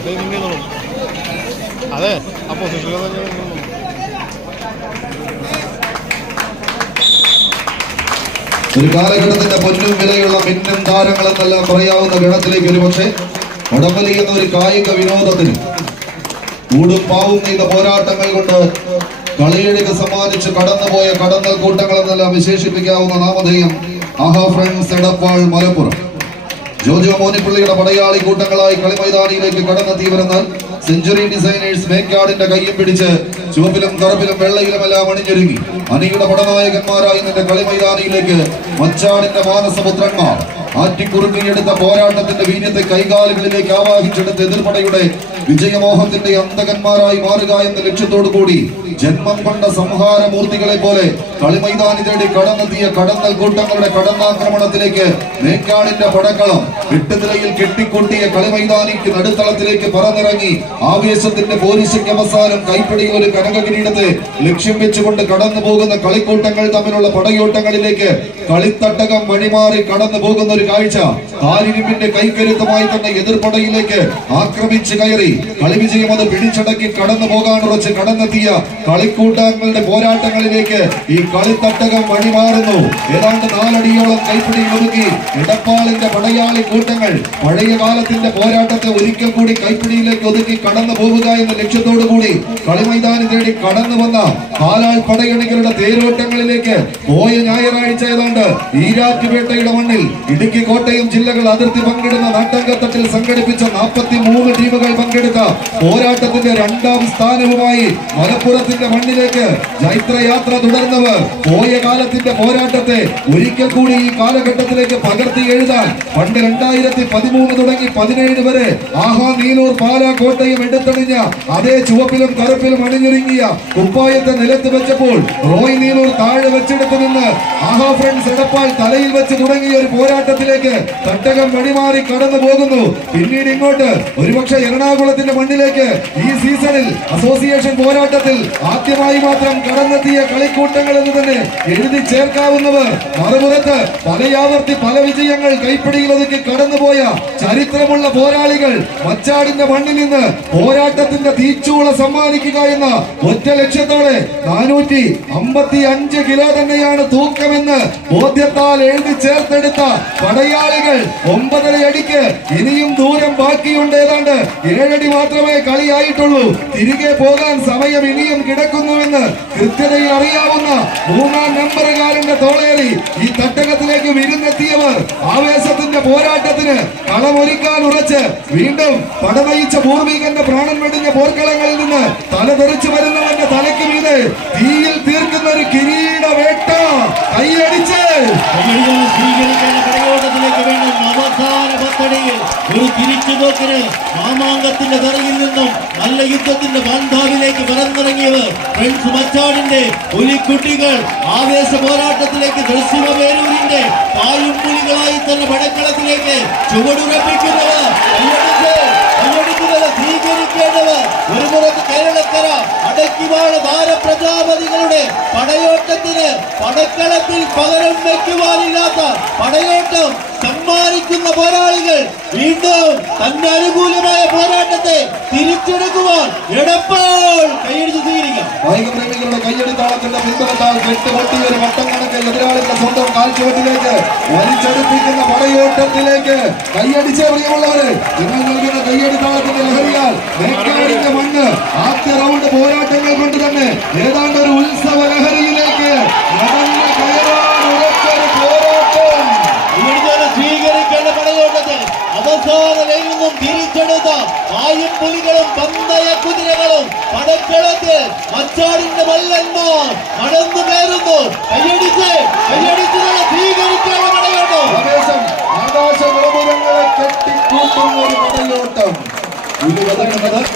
അതെ നിന്നോളൂ അതെ അപ്പോൾ സുഷിക ഒരു കാലഘട്ടത്തിന്റെ പൊന്നും വിലയുള്ള മിന്നും താരങ്ങളെന്നെല്ലാം പറയാവുന്ന ഗണത്തിലേക്ക് ഒരു പക്ഷേ വടംവലി എന്ന ഒരു കായിക വിനോദത്തിന് കൂടും പാവും ചെയ്ത പോരാട്ടങ്ങൾ കൊണ്ട് കളിയെടുക്ക് സമ്മാനിച്ച് കടന്നുപോയ കടന്നൽ കൂട്ടങ്ങളെന്നെല്ലാം വിശേഷിപ്പിക്കാവുന്ന നാമധേയം ആഹാ ഫ്രണ്ട്സ് എടപ്പാൾ മലപ്പുറം. ജോജോ മോനിപ്പള്ളിയുടെ പടയാളി കൂട്ടങ്ങളായി കളിമൈതാനിയിലേക്ക് കടന്നെത്തിയവരെന്നാൽ സെഞ്ചുറി ഡിസൈനേഴ്സ് മേക്കാടിന്റെ കയ്യും പിടിച്ച് ചുവപ്പിലും കറുപ്പിലും വെള്ളയിലുമെല്ലാം അണിഞ്ഞൊരുങ്ങി. അണിയുടെ പടനായകന്മാരായി നിന്റെ കളി കളിമൈതാനിയിലേക്ക് മച്ചാടിന്റെ മാനസപുത്രന്മാർ. ആറ്റിക്കുറുക്കിയെടുത്ത പോരാട്ടത്തിന്റെ വീര്യത്തെ കൈകാലുകളിലേക്ക് ആവാഹിച്ചെടുത്ത് എതിർപടയുടെ വിജയമോഹത്തിന്റെ അന്തകന്മാരായി മാറുക എന്ന ലക്ഷ്യത്തോടു കൂടി ജന്മം കൊണ്ട സംഹാരമൂർത്തികളെ പോലെ കളിമൈതാനി തേടി കടന്നെത്തിയ കടന്നൽ കൂട്ടങ്ങളുടെ കടന്നാക്രമണത്തിലേക്ക് മേക്കാടിന്റെ പടക്കളം എട്ടുനിലയിൽ കെട്ടിക്കൊട്ടിയ കളിമൈതാനിക്ക് നടുത്തളത്തിലേക്ക് പറന്നിറങ്ങി ആവേശത്തിന്റെ പോലീസിന്റെ അവസാനം കൈപ്പിടിയിൽ ഒരു കനക കിരീടത്തെ ലക്ഷ്യം വെച്ചുകൊണ്ട് കടന്നു പോകുന്ന കളിക്കൂട്ടങ്ങൾ തമ്മിലുള്ള പടയോട്ടങ്ങളിലേക്ക് കളിത്തട്ടകം വഴിമാറി കടന്നു പോകുന്ന ഒരു കാഴ്ച കാലിരിപ്പിന്റെ കൈക്കരുത്തുമായി തന്നെ എതിർപടയിലേക്ക് ആക്രമിച്ച് കയറി. കളി വിജയം അത് പിടിച്ചടക്കി കടന്നു പോകാനുറച്ച് കടന്നെത്തിയ കളിക്കൂട്ടങ്ങളുടെ പോരാട്ടങ്ങളിലേക്ക് ഈ കളിത്തട്ടകം വഴിമാറുന്നു. ഏതാണ്ട് നാലടിയോളം കൈപ്പിടി ഒതുക്കി എടപ്പാളിന്റെ പടയാളി കൂട്ടങ്ങൾ പഴയ കാലത്തിന്റെ പോരാട്ടത്തെ ഒരിക്കൽ കൂടി കൈപ്പിടിയിലേക്ക് ഒതുക്കി കടന്നു പോവുക എന്ന ലക്ഷ്യത്തോടു കൂടി കളിമൈതാനി തേടി കടന്നു വന്ന പാലാൾ പടയണികളുടെ തേരോട്ടങ്ങളിലേക്ക് പോയ ഞായറാഴ്ച ഏതാണ്ട് ഈരാറ്റുപേട്ടയുടെ മണ്ണിൽ ഇടുക്കി കോട്ടയം ജില്ലകൾ അതിർത്തി പങ്കിടുന്ന നാട്ടങ്കത്തട്ടിൽ സംഘടിപ്പിച്ച നാൽപ്പത്തി മൂന്ന് ടീമുകൾ പങ്കെടുത്ത പോരാട്ടത്തിന്റെ രണ്ടാം സ്ഥാനവുമായി മലപ്പുറത്തിന്റെ മണ്ണിലേക്ക് ജൈത്രയാത്ര തുടർന്നവർ പോയ കാലത്തിന്റെ പോരാട്ടത്തെ ഒരിക്കൽ കൂടി ഈ കാലഘട്ടത്തിലേക്ക് പകർത്തി എഴുതാൻ പണ്ട് രണ്ടായിരത്തി പതിമൂന്ന് തുടങ്ങി പതിനേഴ് വരെ ആഹാ നീലൂർ പാലാ കോട്ടയം എടുത്തണിഞ്ഞ അതേ ചുവപ്പിലും കറുപ്പിലും അണിഞ്ഞൊരുങ്ങിയ കുപ്പായത്തെ നിലത്ത് വെച്ചപ്പോൾ റോയ് നീലൂർ താഴെ വെച്ചെടുത്ത് നിന്ന് ആഹാ ഫ്രണ്ട്സ് എടപ്പാൾ തലയിൽ വെച്ച് തുടങ്ങിയ ഒരു പോരാട്ടത്തിലേക്ക് തട്ടകം വഴിമാറി കടന്നു പോകുന്നു. പിന്നീട് ഇങ്ങോട്ട് ഒരുപക്ഷെ എറണാകുളത്തിന്റെ മണ്ണിലേക്ക് ഈ സീസണിൽ അസോസിയേഷൻ പോരാട്ടത്തിൽ ആദ്യമായി മാത്രം കടന്നെത്തിയ കളിക്കൂട്ടങ്ങൾ എന്ന് തന്നെ എഴുതി ചേർക്കാവുന്നവർ. മറുപുറത്ത് പലയാവർത്തി പല വിജയങ്ങൾ കൈപ്പിടിയിൽ ഒതുക്കി കടന്നുപോയ ചരിത്രമുള്ള പോരാളികൾ മച്ചാടിന്റെ മണ്ണിൽ നിന്ന് പോരാട്ടത്തിന്റെ തീച്ചൂള സമ്മാനിക്കുക എന്ന ഒറ്റ ലക്ഷ്യത്തോടെ നാനൂറ്റി അമ്പത്തി അഞ്ച് കിലോ തന്നെയാണ് തൂക്കമെന്ന് ബോധ്യത്താൽ എഴുതി ചേർത്തെടുത്ത പടയാളികൾ ഒമ്പതര അടിക്ക് ഇനിയും ദൂരം ബാക്കിയുണ്ട്. ഏതാണ്ട് ഏഴടി മാത്രമേ കളിയായിട്ടുള്ളൂ. തിരികെ പോകാൻ സമയം ഇനിയും കിടക്കുന്നുവെന്ന് കൃത്യതയിൽ അറിയാവുന്ന മൂന്നാം നമ്പറുകാരന്റെ തോളേറി ഈ തട്ടകത്തിലേക്ക് വിരുന്നെത്തിയവർ ആവേശത്തിന്റെ പോരാട്ടത്തിന് കളമൊരുക്കാൻ ഉറച്ച് വീണ്ടും പടവയിച്ച പൂർവികന്റെ പ്രാണൻ വെടിഞ്ഞ പോർക്കളങ്ങളിൽ നിന്ന് തലതെറിച്ചു വരുന്നവന്റെ തലയ്ക്ക് മീതെ തീയിൽ തീർക്കുന്ന ഒരു കിരീട വേട്ട. കൈയടിച്ച്. അവസാന പത്തടിയിൽ ഒരു തിരിച്ചുപോക്കിന് മാമാങ്കത്തിന്റെ തറയിൽ നിന്നും നല്ല യുദ്ധത്തിന്റെ ബാന്ധാവിലേക്ക് പറന്നിറങ്ങിയവർ ഫ്രണ്ട്സ് മച്ചാടിന്റെ പുലിക്കുട്ടികൾ ആവേശ പോരാട്ടത്തിലേക്ക് ദൃശ്യമേരൂരിന്റെ പായും പുലികളായി തന്നെ പടക്കളത്തിലേക്ക് ചുവടുറപ്പിക്കുന്നവർ കയ്യടിച്ച് കയ്യടിക്കുന്നത് സ്വീകരിക്കേണ്ടവർ. ഒരു പുറത്ത് കേരളക്കര അടക്കിവാഴ താരപ്രജാപതികളുടെ പടയോട്ടത്തിന് പടക്കളത്തിൽ പകരം വയ്ക്കുവാനില്ലാത്ത പടയോട്ടം സമ്മാനിക്കുന്ന പോരാളികൾ വീണ്ടും തന്റെ അനുകൂലമായ പോരാട്ടത്തെ തിരിച്ചെടുക്കുവാൻ എടപ്പോൾ കൈയെടുത്ത് സ്വീകരിക്കാം കായിക പ്രേമികളുടെ കയ്യടിത്താളത്തിന്റെ പിന്തുണത്താൽ കെട്ടുപൊട്ടിയ ഒരു വട്ടം സ്വന്തം കാൽച്ചുവട്ടിലേക്ക് വലിച്ചെടുപ്പിക്കുന്ന പടയോട്ടത്തിലേക്ക് കൈയടിച്ചേ പ്രിയമുള്ളവര് നിങ്ങൾ നൽകുന്ന കൈയടിത്താളത്തിന്റെ ലഹരിയാൽ മേക്കാടിന്റെ മണ്ണ് ആദ്യ റൗണ്ട് പോരാട്ടങ്ങൾ കൊണ്ട് തന്നെ ഏതാണ്ട് ഒരു ഉത്സവ ലഹരിയിലേക്ക് ും പടയോട്ടത്തിൽ അവസാന നിന്നും തിരിച്ചെടുത്ത പായും പുലികളും പന്തയ കുതിരകളും പടക്കളത്തിൽ അച്ചാടിന്റെ വല്ലന്മാർ നടന്നു കയറുന്നു. കയ്യടിച്ച് കയ്യടിച്ച് কথা